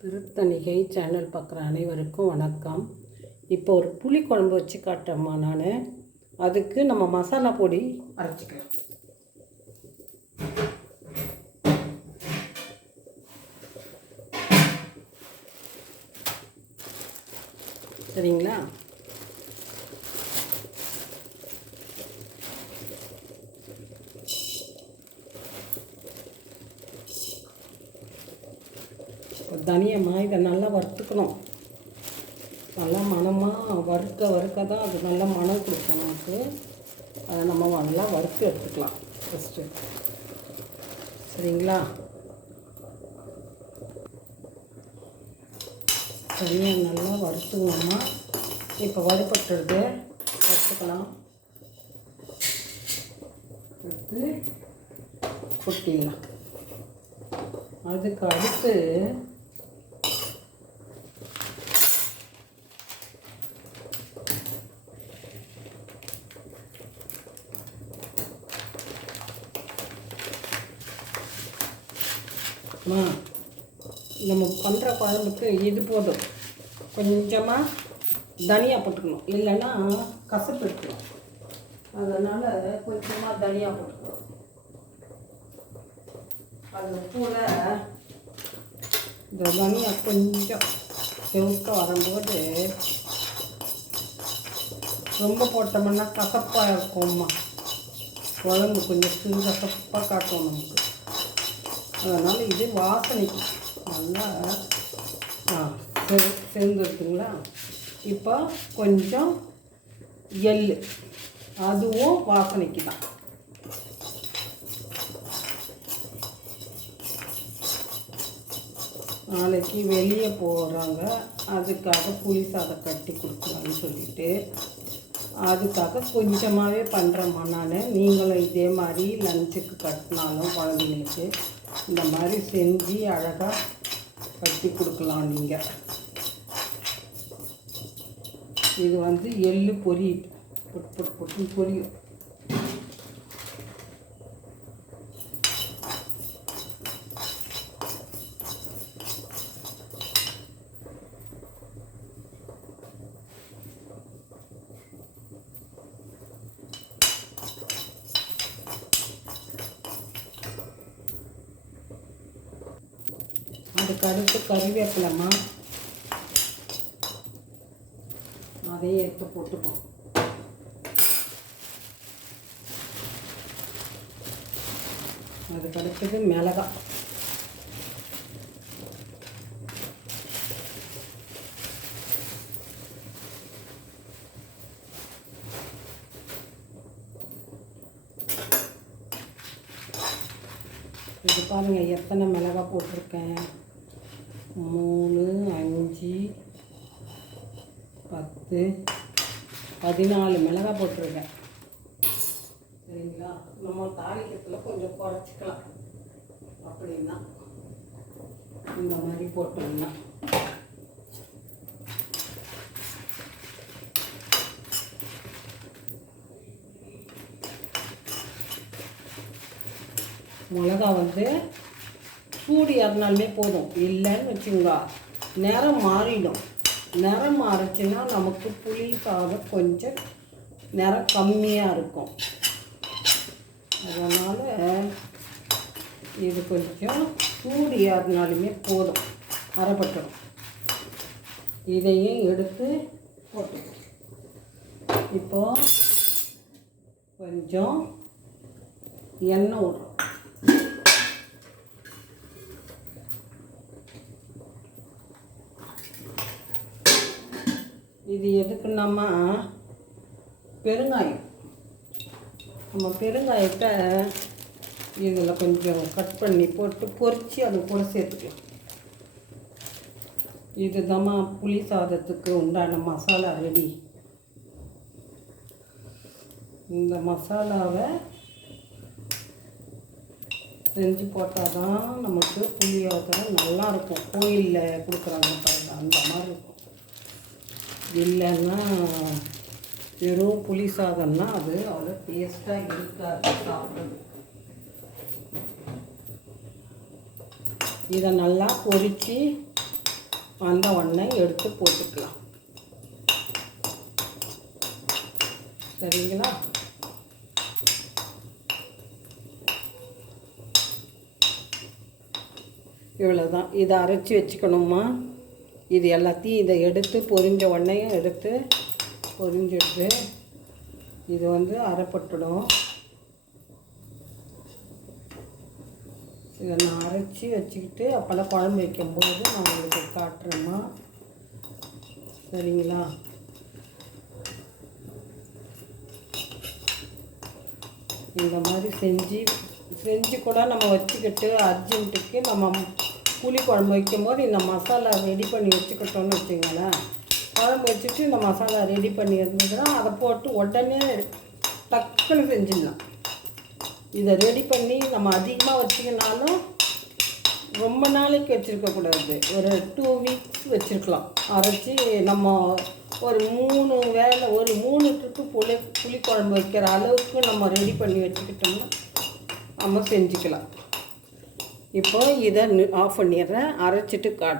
Thiruthanigai channel பார்க்குற அனைவருக்கும் வணக்கம். இப்போ ஒரு புளி குழம்பு வச்சு காட்டுறேம்மா நான். அதுக்கு நம்ம மசாலா பொடி அரைச்சிக்கலாம். சரிங்களா? தனியம்மா இதை நல்லா வறுத்துக்கணும். நல்லா மணமாக வறுக்க தான் அது நல்லா மணம் கொடுக்கும் நமக்கு. அதை நம்ம நல்லா வறுத்து எடுத்துக்கலாம் ஃபஸ்ட்டு. சரிங்களா? தனியாக நல்லா வறுத்துக்கணும்மா. இப்போ வறுபட்டுறது வறுத்துக்கலாம். எடுத்து கொட்டிடலாம். அதுக்கு அடுத்து நம்ம பண்ணுற குழம்புக்கு இது போதும். கொஞ்சமாக தனியா போட்டுக்கணும், இல்லைன்னா கசப்பு எடுக்கணும். அதனால் கொஞ்சமாக தனியா போட்டுக்கணும். அது கூட இந்த தனியா கொஞ்சம் செவுக்க வரும்போது ரொம்ப போட்டோம்னா கசப்பாக இருக்கும்மா. குழம்பு கொஞ்சம் சிறு கசப்பாக காட்டும் நமக்கு. அதனால் இது வாசனைக்கு நல்லா சேர்ந்துருக்குங்களா. இப்போ கொஞ்சம் எள், அதுவும் வாசனைக்கு தான். நாளைக்கு வெளியே போகிறாங்க, அதுக்காக புளி சாதம் கட்டி கொடுக்கலான்னு சொல்லிட்டு அதுக்காக கொஞ்சமாகவே பண்ணுறேம்மா நான். நீங்களும் இதே மாதிரி லஞ்சுக்கு கட்டினாலும் குழந்தைங்களுக்கு இந்த மாதிரி செஞ்சு அழகாக கட்டி கொடுக்கலாம் நீங்கள். இது வந்து எள்ளு பொரியிட்டு பொட்டு பொரியும். அதுக்கு அடுத்து கறிவேப்பிலம்மா, அதையும் எடுத்து போட்டுப்போம். அதுக்கு அடுத்தது மிளகாய். இது பாருங்கள் எத்தனை மிளகாய் போட்டிருக்கேன். 3, 5, 10, 14 மிளகாய் போட்டிருக்கேன். சரிங்களா? நம்ம தாளிக்கத்தில் கொஞ்சம் குறைச்சிக்கலாம். அப்படின்னா இந்த மாதிரி போட்டோம்னா மிளகா வந்து சூடு ஏறினாலுமே போதும். இல்லைன்னு வச்சுங்க நிறம் மாறிடும். நிறம் மாறிச்சுன்னா நமக்கு புளி சாதம் கொஞ்சம் நிறம் கம்மியாக இருக்கும். அதனால் இது கொஞ்சம் சூடு ஏறினாலுமே போதும், அரைப்பட்டுடும். இதையும் எடுத்து போட்டு இப்போது கொஞ்சம் எண்ணெய் விடுறோம். இது எதுக்குன்னாமா பெருங்காயம். நம்ம பெருங்காயத்தை இதில் கொஞ்சம் கட் பண்ணி போட்டு பொரித்து அது கூட சேர்த்துக்கலாம். இதுதாம்மா புளி சாதத்துக்கு உண்டான மசாலா ரெடி. இந்த மசாலாவை செஞ்சு போட்டால் தான் நமக்கு புளியோதரை நல்லாயிருக்கும். கோயிலில் கொடுக்குறாங்க பாருங்கள், அந்த மாதிரி இருக்கும். இல்லைன்னா வெறும் புளி சாதம்னா அது அவ்வளோ டேஸ்ட்டாக இருக்காது சாப்பிடுறது. இதை நல்லா பொரித்து வந்த உடனே எடுத்து போட்டுக்கலாம். சரிங்களா? இவ்வளோதான். இதை அரைச்சி வச்சுக்கணுமா. இது எல்லாத்தையும் இதை எடுத்து பொரிஞ்ச உடனேயும் எடுத்து பொரிஞ்சிடுது. இது அரைப்பட்டுடும். இதை நான் அரைச்சி வச்சுக்கிட்டு அப்போல்லாம் குழம்பு வைக்கும்போது நான் உங்களுக்கு காட்டுறேம்மா. சரிங்களா? இந்த மாதிரி செஞ்சு கூட நம்ம வச்சுக்கிட்டு அர்ஜென்ட்டுக்கு நம்ம புளி குழம்பு வைக்கும்போது இந்த மசாலா ரெடி பண்ணி வச்சுக்கிட்டோன்னு வச்சுங்களேன். குழம்பு வச்சுட்டு இந்த மசாலா ரெடி பண்ணி இருந்ததுன்னா அதை போட்டு உடனே டக்குன்னு செஞ்சிடலாம். இதை ரெடி பண்ணி நம்ம அதிகமாக வச்சிங்கனாலும் ரொம்ப நாளைக்கு வச்சுருக்கக்கூடாது. ஒரு 2 வீக்ஸ் வச்சுருக்கலாம். அரைச்சி நம்ம ஒரு 3 ட்ரிப்பு புளி குழம்பு வைக்கிற அளவுக்கு நம்ம ரெடி பண்ணி வச்சுக்கிட்டோம்னா நம்ம செஞ்சுக்கலாம். இப்போ இதை ஆஃப் பண்ணிடுறேன். அரைச்சிட்டு காட்டு.